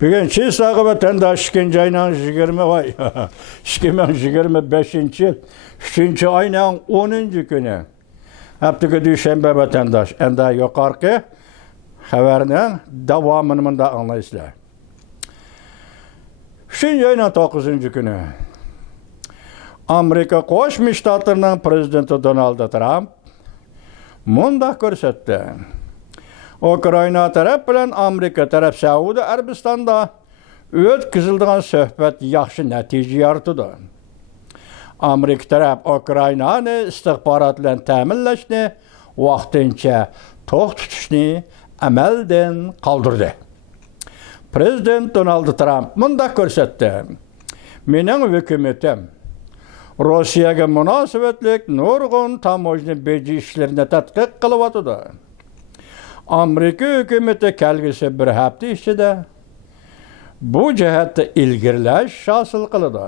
Bugün çiğsağı vatandaş ikinci ayının 20 vay 2025 yıl 3. ayının 10. günü. Haftaga düşenbe vatandaş. Enda yukarı haberinin devamını da anlayışlar. 3. ayının 9. günü. Amerika Qo'shma Shtatlarining prezidenti Donald Trump mundaq ko'rsatdi. Ukraina taraf bilan Amerika taraf Saudiya Arabistonda o'tkazilgan suhbat yaxshi natija yoritdi. Amerika taraf Ukrainani istixborot bilan ta'minlashni vaqtincha to'xtatishni amaldan qoldirdi. Prezident Donald Trump mundaq ko'rsatdi. Mening hukumatim Rossiyaga munosabatlik nurg'un tamojni beji ishlarini tadqiq qilyapti. Amerika hukumati kelgusi bir hafta ichida bu jihatda ilgirlash hosil qiladi.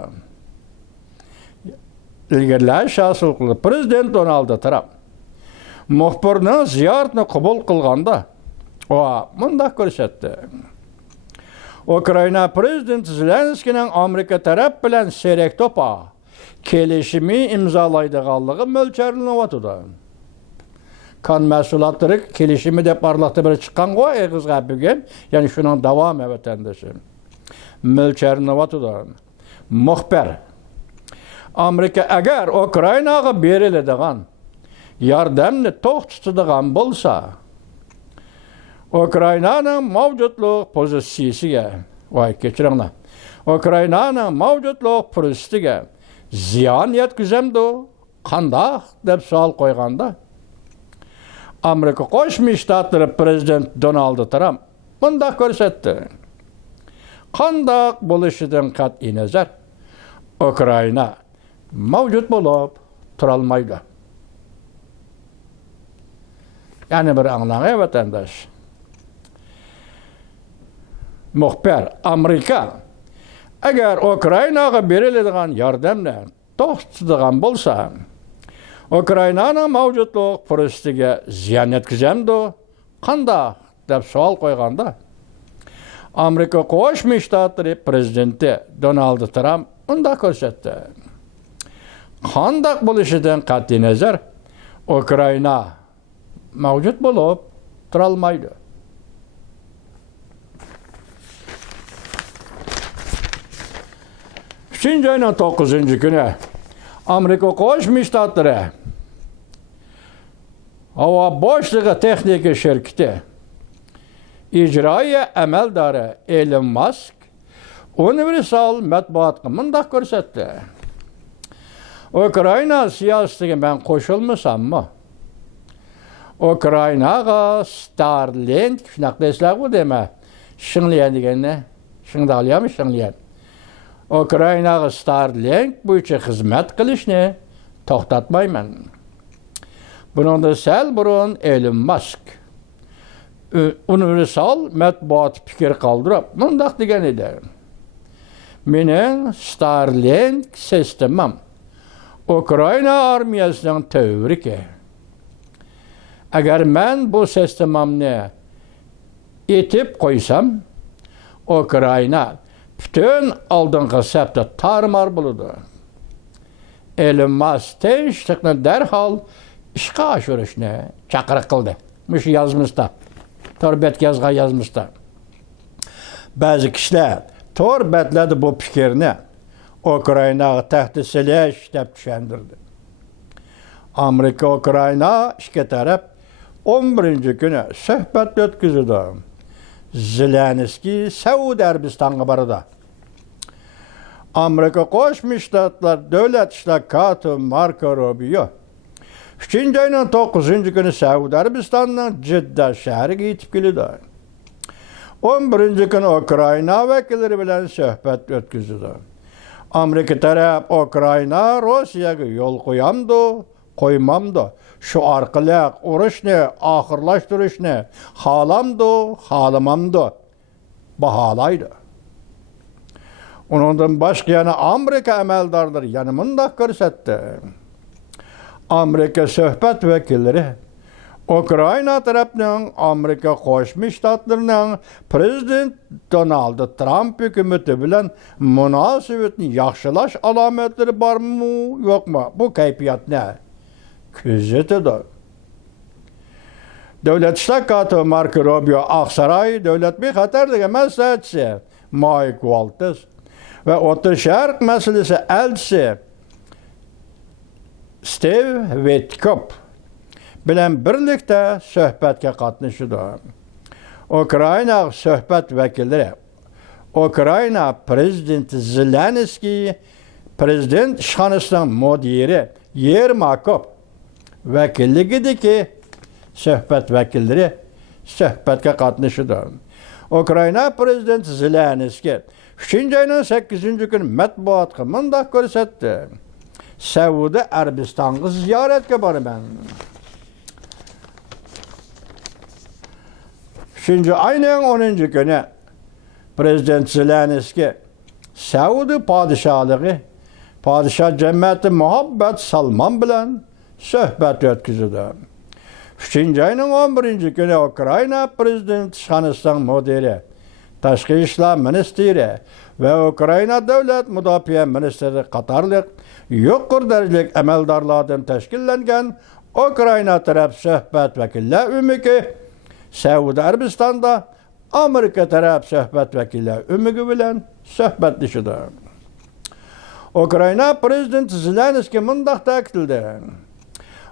Prezident Donald Trump muxbirning ziyoratini qabul qilganda mundaq ko'rsatdi. Ukraina prezidenti Zelenskiyning Amerika taraf bilan serak topa kelishimi imzolaydiganligi mo'ljallanayotdi. Kan mahsulotlari kelishimi deb parlaqda bir chiqqan eg'izga bugun, ya'ni shuning davomi vatandoshim. Mo'ljallanayotdi. Muxbir Amerika agar Ukrainaga beriladigan yordamni to'xtatadigan bo'lsa, Ukrainaning mavjudlik pozitsiyasiga, kechiringlar. Ukrainaning mavjudlik pozitsiyasiga ziyon yetkazamdi, qanday deb savol qo'yganda, Amerika Qo'shma Shtatlari prezidenti Donald Trump bunda ko'rsatdi. Qanday bo'lishidan qat'iy nazar, Ukraina mavjud bo'lib tura olmaydi. Ya'ni bir anlamda vatandosh. Muxbir Amerika agar Ukrainaga beriladigan yordamni to'xtatadigan bo'lsa, Ukrainaning mavjudlik fursatiga ziyon yetkazamdi, qanday deb savol qo'yganda, Amerika Qo'shma Shtatlari prezidenti Donald Trump unda ko'rsatdi. Qanday bo'lishidan qat'iy nazar, Ukraina mavjud bo'lib tura olmaydi. Üçüncü ayının 9. günü Amerika Qo'shma Shtatlari havo boshlig'i texnika shirkati ijroiya amaldori Elon Musk universal matbuotga mundaq ko'rsatdi. Ukraina siyosatiga men qo'shilmasammi? Ukrainaga Starlink shunaqa deysizlar-ku dema. Shinglayan deganda, shingdalyami shinglayan. Ukrainaga Starlink bo'yicha xizmat qilishni to'xtatmayman. Buningda sal burun Elon Musk universal matbuot fikr qoldirib, mundaq degan edi. Mening Starlink sistemam Ukraina armiyasining tavriki. Agar men bu sistemamni etib qo'ysam, Ukraina bütün oldingi safda tarmar bo'ladi. Elon Musk tinchlikni darhol ishga oshirishni chaqiriq qildi. Mush yozmishda, torbetga yozgan yozmishda. Ba'zi kishilar torbetladi bu fikrni Ukrainaga tahdid silish deb tushundirdi. Amerika Ukraina ikki taraf 11 kuni suhbat o'tkazdi. Zelenskiy Saudiya Arabistonga bordi. Amerika Qo'shma Shtatlar davlat ishlar katibi Marco Rubio 3. ayning 9. kuni Saudiya Arabistonining Jidda shahriga yetib keldi. 11 kuni Ukraina vakillari bilan suhbat o'tkazdi. Amerika taraf Ukraina Rossiyaga yo'l qo'ymamdi. Shu orqali urushni oxirlashtirishni xohlamamdi baholaydi. Undan boshqa yana Amerika amaldorlari mundaq ko'rsatdi. Amerika suhbat vakillari Ukrayna tarafının Amerika Qo'shma Shtatlarining prezident Donald Trump hukumati bilan munosabatni yaxshilash alomatlari bormi, yo'qmi? Bu kayfiyatni kuzatadi. Davlat ishlar kotibi Marco Rubio Oqsaroy davlat bexatarligi maslahatchisi Mike Waltz va O'rta Sharq masalasi elchisi Steve Witkoff bilan birlikda suhbatga qatnashdi. Ukraina suhbat vakillari Ukraina prezidenti Zelenskiy, prezident ishxonasining mudiri Yermakov vakilligidagi suhbat vakillari suhbatga qatnashdi. Ukraina prezidenti Zelenskiy 3-oyning 8-kuni matbuotga mundaq ko'rsatdi. Saudiya Arabistonga ziyoratga boraman. 3-oyning 10-kuni prezident Zelenskiy Saudiya podshoh jamiyati Muhabbat Salman bilan suhbat o'tkazdi. 3-oyning 11-kuni Ukraina prezident ishxonasining mudiri, tashqi ishlar ministri va Ukraina davlat mudofaa ministri qatorliq yuqori darajali amaldorlardan tashkillangan Ukraina taraf suhbat vakillari umumi Saudiya Arabistonda Amerika taraf suhbat vakillari umumi bilan suhbatlashdi. Ukraina prezidenti Zelenskiy mundaq ta'kidladi.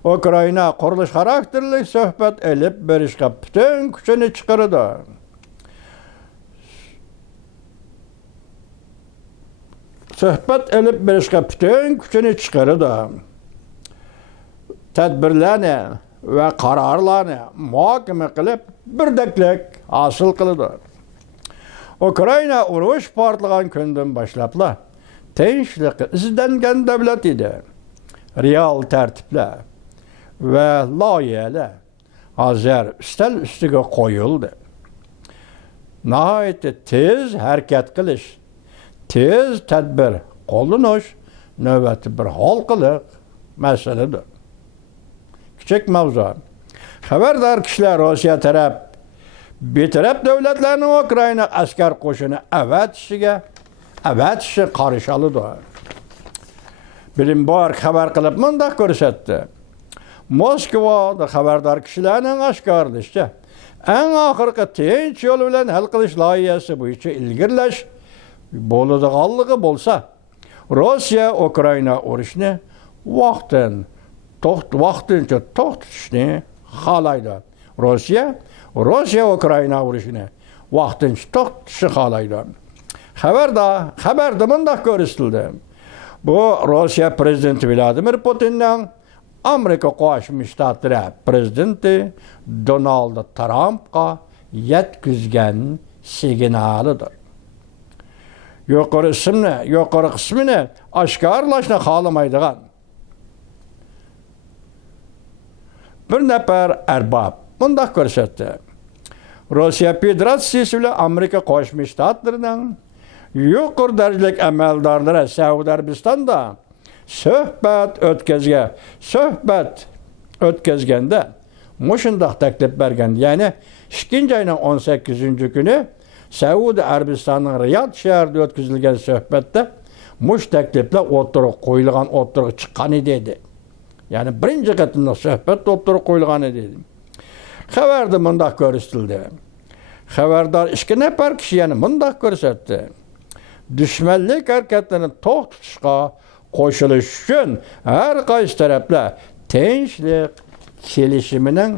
Ukraina qurilish xarakterli suhbat elib berishga butun kuchini chiqardi. Tadbirlarni va qarorlarni muhokama qilib, birdaklik hosil qildi. Ukraina urush portlagan kundan boshlab tinchlik izlangan davlat edi. Real tartiblar va loyihalar hozir ustal ustiga qo'yildi. Nihoyatda tez harakat qilish, tez tadbir qo'llanish navbati bir halqiliq masaladir. Kichik mavzu. Xabardor kishilar Rossiya taraf betaraf davlatlarning Ukraina askar qo'shini avatishi qarshiladi. Bloomberg xabar qilib mundaq ko'rsatdi. Moskvada xabardor kishilarning oshkorlashicha, eng oxirgi tinch yo'l bilan hal qilish loyihasi bo'yicha ilgirlash bo'ladiganligi bo'lsa, Rossiya Ukraina urushini vaqtincha to'xtatishni xohlaydi. Rossiya Ukraina urushini vaqtincha to'xtatishni xohlaydi. Xabarda mundaq ko'rsatildi. Bu Rossiya prezidenti Vladimir Putinning Amerika Qo'shma Shtatlari prezidenti Donald Trumpga yetkazgan signalidir. Yuqori qismini oshkorlashni xohlamaydigan bir nafar arbob mundaq ko'rsatdi. Rossiya Federatsiyasi bilan Amerika Qo'shma Shtatlarining yuqori darajali amaldorlari Saudiya Arabistonda suhbat o'tkazganda mushundaq taklif bergan. Ya'ni 2-oyning 18-kuni Saudiya Arabistonining Riyod shahrida o'tkazilgan suhbatda mush takliflar o'tirib chiqqan edi. Ya'ni birinchi qatimda suhbat o'tirib qo'yilgan edi. Xabarda mundaq ko'rsatildi. Xabardor 2 nafar kishi yana mundaq ko'rsatdi. Dushmanlik harakatlarini to'xtatishga qo'shilish uchun har qaysi taraflar tinchlik kelishimining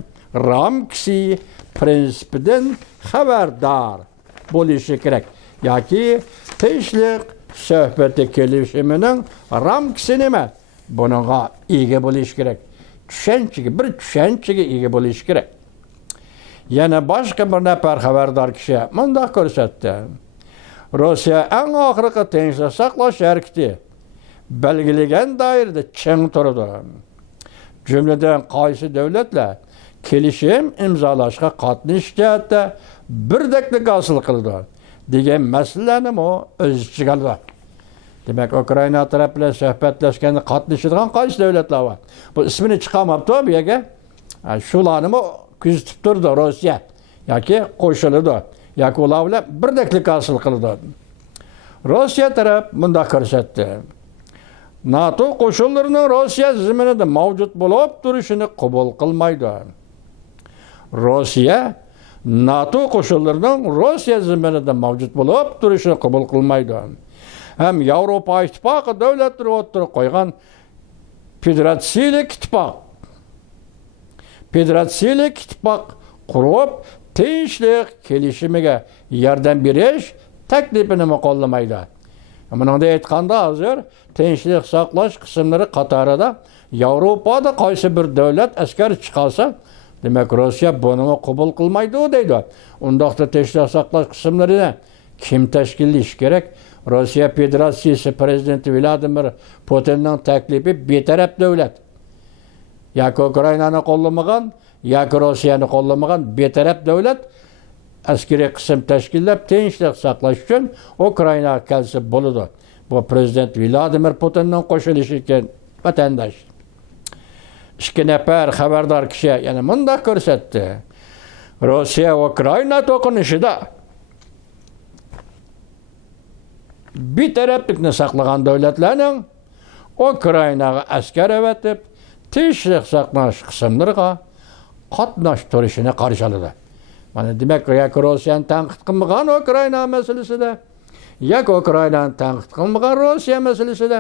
ramkasi prinsipidan xabardor bo'lishi kerak. Yoki tinchlik suhbati kelishimining ramkasi nima? Bunga ega bo'lish kerak. Tushunchaga ega bo'lish kerak. Yana boshqa bir nafar xabardor kishi mundaq ko'rsatdi. Rossiya eng oxirgi tinchlik saqlash harakati belgilagan doirada ching turdi. Jumladan qaysi davlatlar kelishim imzolashga qatnashish jihatda birdaklik hosil qildi degan masalani o'z ichiga oldi. Demak, Ukraina taraf bilan suhbatlashganda qatnashadigan qaysi davlatlar bor? Bu ismini chiqarmabdi bu yerga. Shularni kuzatib turdi Rossiya yoki qo'shildi yoki ular bilan birdaklik hosil qildi. Rossiya taraf bunda ko'rsatdi. NATO qo'shinlarining Rossiya zaminida mavjud bo'lib turishini qabul qilmaydi. Rossiya NATO qo'shinlarining Rossiya zaminida mavjud bo'lib turishini qabul qilmaydi. Ham Yevropa ittifoqi davlatlari o'tirib qo'ygan federatsiyalik ittifoq qurib, tinchlik kelishimiga yordam berish taklifini ma'qullamaydi. Buningda aytganda hozir tinchlik saqlash qismlari qatorida Yevropada qaysi bir davlat askar chiqarsa, demak Rossiya buni qabul qilmaydi deydi. Undaqda tinchlik saqlash qismlarini kim tashkillash kerak? Rossiya Federatsiyasi prezidenti Vladimir Putinning taklifi betaraf davlat. Yoki Ukrainani qo'llamagan, yoki Rossiyani qo'llamagan betaraf davlat askeriy qism tashkillab tinchlik saqlash uchun Ukrainaga kelsa bo'ladi. Bu prezident Vladimir Putinning qo'shilishi ekan vatandosh. Ikki nafar xabardor kishi yana bunday ko'rsatdi. Rossiya Ukraina to'qinishida betaraflikni saqlagan davlatlarning Ukrainaga askar avatib, tinchlik saqlash qismlariga qatnashtirishini qarshiladi. Mana demak, yoki Rossiyani tanqid qilmagan Ukraina masalasida, yoki Ukrainani tanqid qilmagan Rossiya masalasida,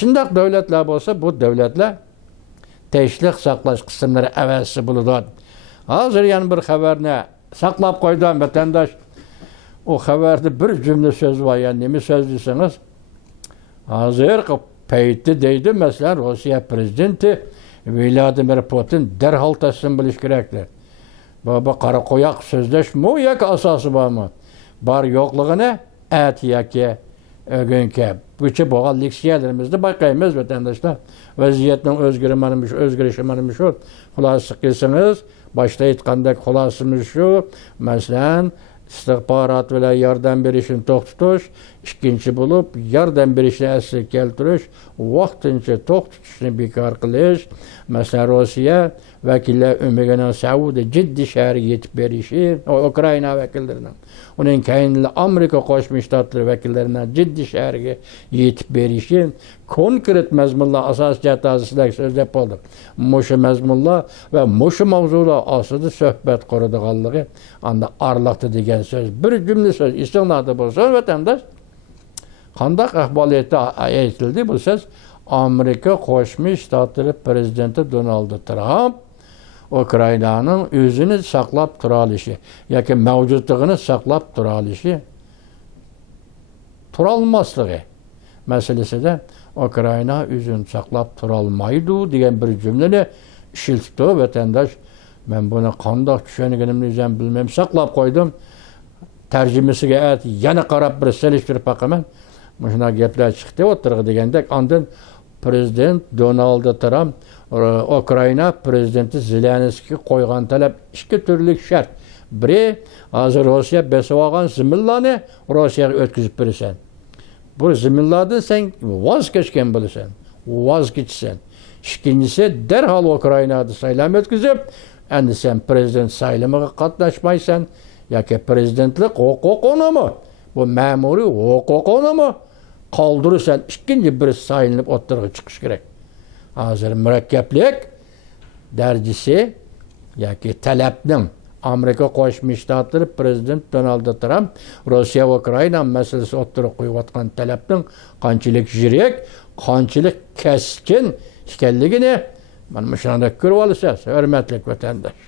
shunday davlatlar bo'lsa, bu davlatlar tinchlik saqlash qismlari avasi bo'ladi. Hozir yana bir xabarni saqlab qo'ydim vatandosh. O xabarda bir cümle söz var, yani nima söz desangiz, hozir payti deydi, masalan, Rossiya prezidenti Vladimir Putin darhol taslim bo'lish kerakdir. Bu qara qo'yoq so'zlashmi yoki asosi bormi? Bor yo'qligini yoki o'gunga bo'yicha bo'lgan leksiyalarimizda bayqaymiz vatandoshlar. Vaziyatning o'zgarishi mana shu. Xulosa qilsangiz, boshda aytgandek xulosamiz shu, masalan, istihbarat bilan yordam berishni to'xtatish, ikkinchi bo'lib yordam berishni asliga keltirish, vaqtincha to'xtatishni bekor qilish, masalan Rossiya vakillar umigining Saudiya jiddiy shahriga yetib berishi, Ukraina vakillarining, uning keyin Amerika Qo'shma Shtatlari vakillarining jiddiy shahriga yetib berishi, konkret mazmunlar asosida sizlarga so'zlab qoldim. Mushu mazmunlar va mushu mavzular ostida suhbat quradiganligi anda arliqda degan söz, bir cümle söz istinglarda bo'lsa vatandosh, qanday ahvoliyatda aytildi bu söz? Amerika Qo'shma Shtatlari prezidenti Donald Trump Ukrainaning o'zini saqlab tura olishi yoki mavjudligini saqlab tura olishi, tura olmasligi masalasida Ukraina o'zini saqlab tura olmaydi degan bir jumlani ishlatdi vatandosh. Men buni qanday tushunganimni o'zim bilmayman, saqlab qo'ydim. Tarjimasiga yana qarab bir selishtirib baqaman. Mana gaplar chiqdi o'tirg'i degandek, ondan prezident Donald Trump Ukraina prezidenti Zelenskiy qo'ygan talab ikki turli shart. Biri, hozir Rossiya besib olgan ziminlarni Rossiyaga o'tkazib berasan. Bu ziminlardan sen voz kechgan bo'lasan, voz kechsan. Ikkinchisi, darhol Ukrainada saylam o'tkazib, endi sen prezident saylamiga qatnashmaysan yoki prezidentlik huquqini, bu ma'muriy huquqini qoldirsan, ikkinchi bir saylanib o'tirg'i chiqish kerak. Hozir murakkablik darajasi yoki talabning Amerika Qo'shma Shtatlari prezident Donald Trump Rossiya va Ukraina masalasi o'tirib qo'yayotgan talabning qanchalik yirik, qanchalik keskin ekanligini mana shunda ko'rib olasiz, hurmatli vatandosh.